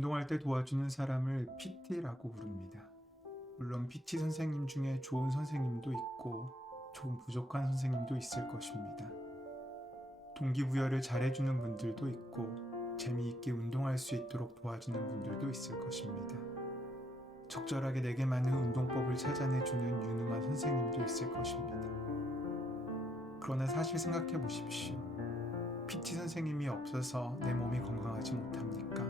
운동할 때 도와주는 사람을 PT라고 부릅니다. 물론 PT 선생님 중에 좋은 선생님도 있고 조금 부족한 선생님도 있을 것입니다. 동기부여를 잘해주는 분들도 있고 재미있게 운동할 수 있도록 도와주는 분들도 있을 것입니다. 적절하게 내게 맞는 운동법을 찾아내주는 유능한 선생님도 있을 것입니다. 그러나 사실 생각해 보십시오. PT 선생님이 없어서 내 몸이 건강하지 못합니까?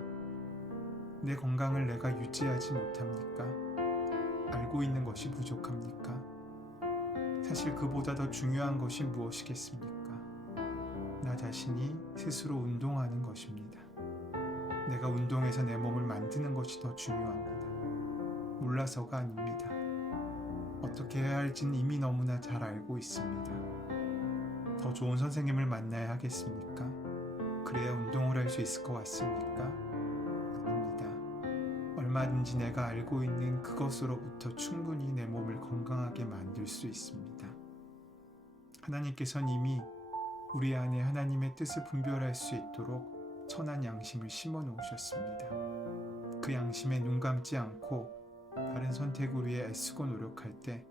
내 건강을 내가 유지하지 못합니까? 알고 있는 것이 부족합니까? 사실 그보다 더 중요한 것이 무엇이겠습니까? 나 자신이 스스로 운동하는 것입니다. 내가 운동해서 내 몸을 만드는 것이 더 중요합니다. 몰라서가 아닙니다. 어떻게 해야 할지는 이미 너무나 잘 알고 있습니다. 더 좋은 선생님을 만나야 하겠습니까? 그래야 운동을 할 수 있을 것 같습니까? 아닙니다. 얼마든지 내가 알고 있는 그것으로부터 충분히 내 몸을 건강하게 만들 수 있습니다. 하나님께서는 이미 우리 안에 하나님의 뜻을 분별할 수 있도록 선한 양심을 심어 놓으셨습니다. 그 양심에 눈 감지 않고 바른 선택을 위해 애쓰고 노력할 때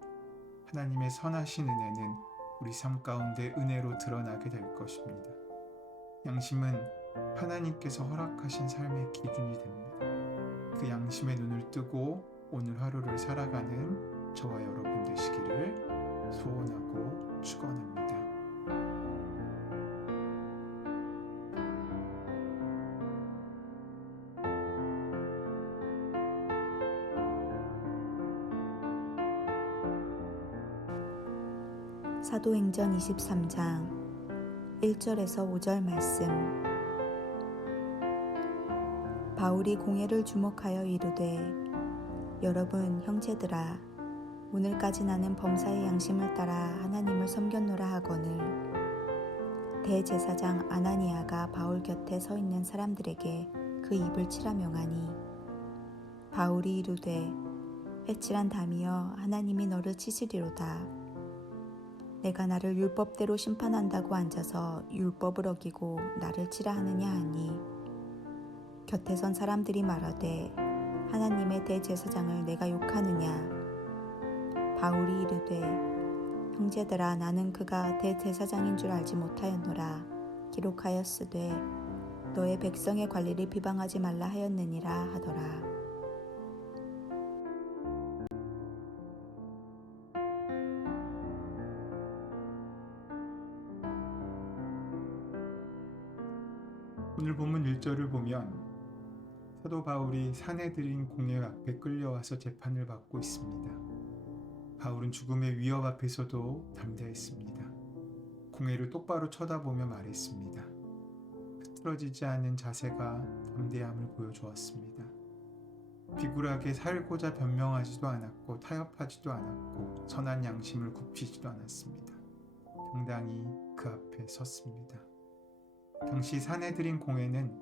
하나님의 선하신 은혜는 우리 삶 가운데 은혜로 드러나게 될 것입니다. 양심은 하나님께서 허락하신 삶의 기준이 됩니다. 그 양심의 눈을 뜨고 오늘 하루를 살아가는 저와 여러분 되시기를 소원하고 축원합니다. 사도행전 23장 1절에서 5절 말씀. 바울이 공회를 주목하여 이르되, 여러분 형제들아, 오늘까지 나는 범사의 양심을 따라 하나님을 섬겼노라 하거늘, 대제사장 아나니아가 바울 곁에 서 있는 사람들에게 그 입을 치라 명하니, 바울이 이르되, 회칠한 담이여, 하나님이 너를 치시리로다. 내가 나를 율법대로 심판한다고 앉아서 율법을 어기고 나를 치라 하느냐 하니, 곁에 선 사람들이 말하되 하나님의 대제사장을 내가 욕하느냐. 바울이 이르되, 형제들아, 나는 그가 대제사장인 줄 알지 못하였노라. 기록하였으되 너의 백성의 관리를 비방하지 말라 하였느니라 하더라. 오늘 본문 1절을 보면 사도 바울이 사내들인 공회 앞에 끌려와서 재판을 받고 있습니다. 바울은 죽음의 위협 앞에서도 담대했습니다. 공회를 똑바로 쳐다보며 말했습니다. 흐트러지지 않은 자세가 담대함을 보여주었습니다. 비굴하게 살고자 변명하지도 않았고 타협하지도 않았고 선한 양심을 굽히지도 않았습니다. 당당히 그 앞에 섰습니다. 당시 사내들인 공회는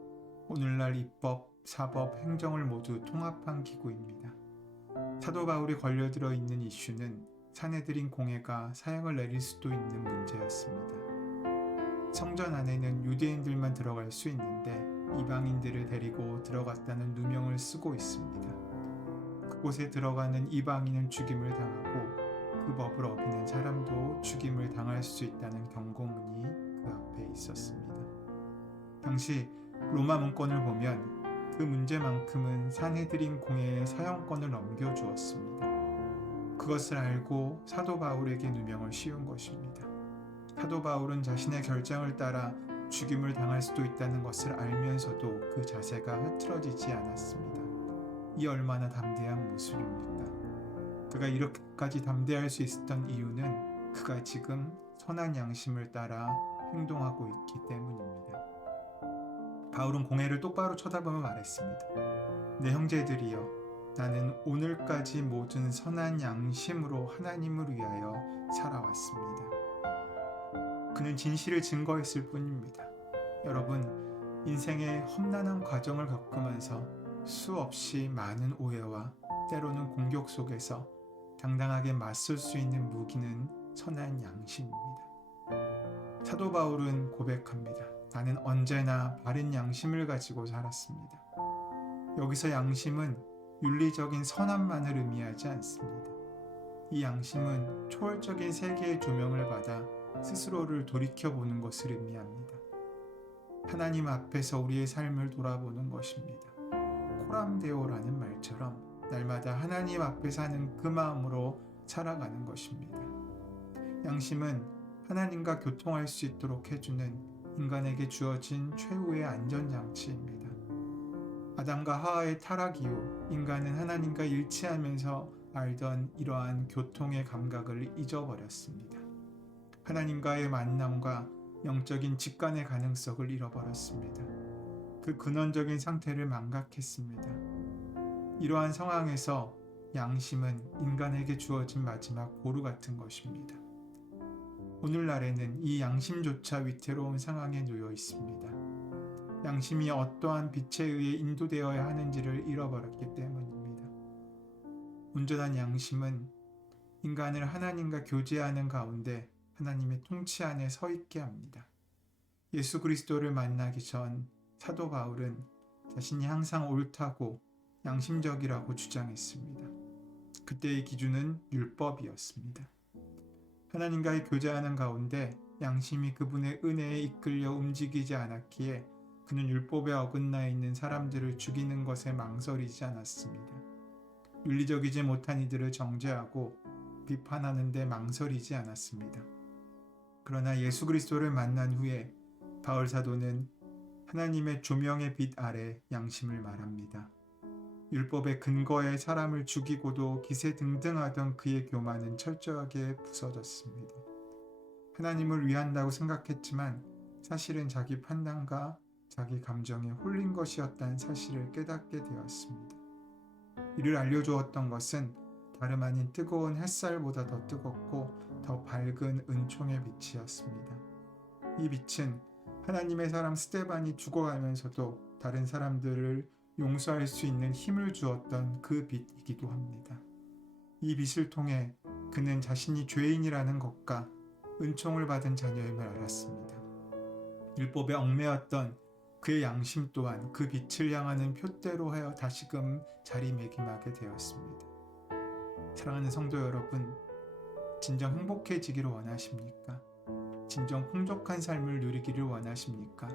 오늘날 입법, 사법, 행정을 모두 통합한 기구입니다. 사도 바울이 걸려들어 있는 이슈는 사내들인 공회가 사형을 내릴 수도 있는 문제였습니다. 성전 안에는 유대인들만 들어갈 수 있는데 이방인들을 데리고 들어갔다는 누명을 쓰고 있습니다. 그곳에 들어가는 이방인은 죽임을 당하고 그 법을 어기는 사람도 죽임을 당할 수 있다는 경고문이 그 앞에 있었습니다. 당시 로마 문권을 보면 그 문제만큼은 사내들인 공회에 사형권을 넘겨주었습니다. 그것을 알고 사도 바울에게 누명을 씌운 것입니다. 사도 바울은 자신의 결정을 따라 죽임을 당할 수도 있다는 것을 알면서도 그 자세가 흐트러지지 않았습니다. 이 얼마나 담대한 모습입니까? 그가 이렇게까지 담대할 수 있었던 이유는 그가 지금 선한 양심을 따라 행동하고 있기 때문입니다. 바울은 공회를 똑바로 쳐다보며 말했습니다. 내 형제들이여, 나는 오늘까지 모든 선한 양심으로 하나님을 위하여 살아왔습니다. 그는 진실을 증거했을 뿐입니다. 여러분, 인생의 험난한 과정을 겪으면서 수없이 많은 오해와 때로는 공격 속에서 당당하게 맞설 수 있는 무기는 선한 양심입니다. 사도 바울은 고백합니다. 나는 언제나 바른 양심을 가지고 살았습니다. 여기서 양심은 윤리적인 선함만을 의미하지 않습니다. 이 양심은 초월적인 세계의 조명을 받아 스스로를 돌이켜보는 것을 의미합니다. 하나님 앞에서 우리의 삶을 돌아보는 것입니다. 코람데오라는 말처럼 날마다 하나님 앞에 사는 그 마음으로 살아가는 것입니다. 양심은 하나님과 교통할 수 있도록 해주는 인간에게 주어진 최후의 안전장치입니다. 아담과 하와의 타락 이후 인간은 하나님과 일치하면서 알던 이러한 교통의 감각을 잊어버렸습니다. 하나님과의 만남과 영적인 직관의 가능성을 잃어버렸습니다. 그 근원적인 상태를 망각했습니다. 이러한 상황에서 양심은 인간에게 주어진 마지막 보루 같은 것입니다. 오늘날에는 이 양심조차 위태로운 상황에 놓여 있습니다. 양심이 어떠한 빛에 의해 인도되어야 하는지를 잃어버렸기 때문입니다. 온전한 양심은 인간을 하나님과 교제하는 가운데 하나님의 통치 안에 서 있게 합니다. 예수 그리스도를 만나기 전 사도 바울은 자신이 항상 옳다고 양심적이라고 주장했습니다. 그때의 기준은 율법이었습니다. 하나님과의 교제하는 가운데 양심이 그분의 은혜에 이끌려 움직이지 않았기에 그는 율법에 어긋나 있는 사람들을 죽이는 것에 망설이지 않았습니다. 윤리적이지 못한 이들을 정죄하고 비판하는 데 망설이지 않았습니다. 그러나 예수 그리스도를 만난 후에 바울 사도는 하나님의 조명의 빛 아래 양심을 말합니다. 율법의 근거에 사람을 죽이고도 기세등등하던 그의 교만은 철저하게 부서졌습니다. 하나님을 위한다고 생각했지만 사실은 자기 판단과 자기 감정에 홀린 것이었다는 사실을 깨닫게 되었습니다. 이를 알려주었던 것은 다름 아닌 뜨거운 햇살보다 더 뜨겁고 더 밝은 은총의 빛이었습니다. 이 빛은 하나님의 사람 스데반이 죽어가면서도 다른 사람들을 용서할 수 있는 힘을 주었던 그 빛이기도 합니다. 이 빛을 통해 그는 자신이 죄인이라는 것과 은총을 받은 자녀임을 알았습니다. 율법에 얽매였던 그의 양심 또한 그 빛을 향하는 표대로 하여 다시금 자리매김하게 되었습니다. 사랑하는 성도 여러분, 진정 행복해지기를 원하십니까? 진정 풍족한 삶을 누리기를 원하십니까?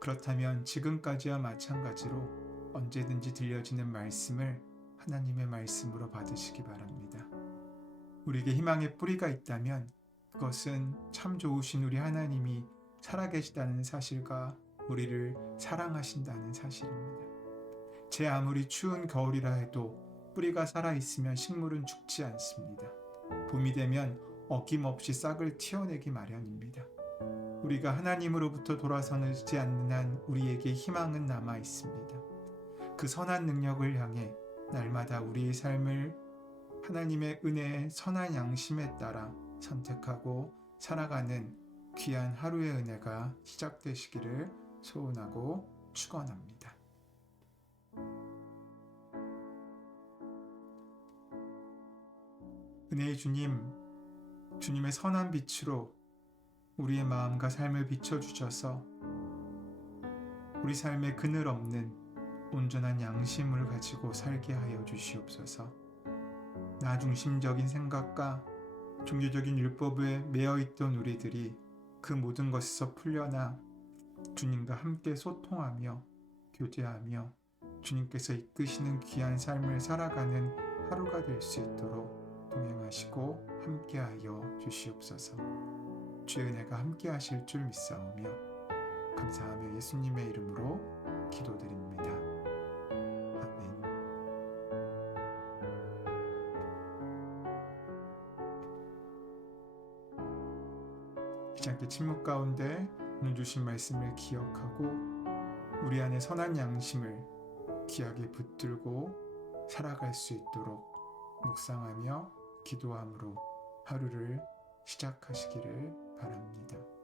그렇다면 지금까지와 마찬가지로 언제든지 들려지는 말씀을 하나님의 말씀으로 받으시기 바랍니다. 우리에게 희망의 뿌리가 있다면 그것은 참 좋으신 우리 하나님이 살아계시다는 사실과 우리를 사랑하신다는 사실입니다. 제 아무리 추운 겨울이라 해도 뿌리가 살아있으면 식물은 죽지 않습니다. 봄이 되면 어김없이 싹을 틔워내기 마련입니다. 우리가 하나님으로부터 돌아서지 않는 한 우리에게 희망은 남아 있습니다. 그 선한 능력을 향해 날마다 우리의 삶을 하나님의 은혜의 선한 양심에 따라 선택하고 살아가는 귀한 하루의 은혜가 시작되시기를 소원하고 축원합니다. 은혜의 주님, 주님의 선한 빛으로 우리의 마음과 삶을 비춰주셔서 우리 삶에 그늘 없는 온전한 양심을 가지고 살게 하여 주시옵소서. 나 중심적인 생각과 종교적인 율법에 매여있던 우리들이 그 모든 것에서 풀려나 주님과 함께 소통하며 교제하며 주님께서 이끄시는 귀한 삶을 살아가는 하루가 될 수 있도록 동행하시고 함께하여 주시옵소서. 주의 은혜가 함께하실 줄 믿사오며 감사하며 예수님의 이름으로 기도드립니다. 아멘. 귀찮게 침묵 가운데 오늘 주신 말씀을 기억하고 우리 안에 선한 양심을 귀하게 붙들고 살아갈 수 있도록 묵상하며 기도함으로 하루를 시작하시기를 바랍니다.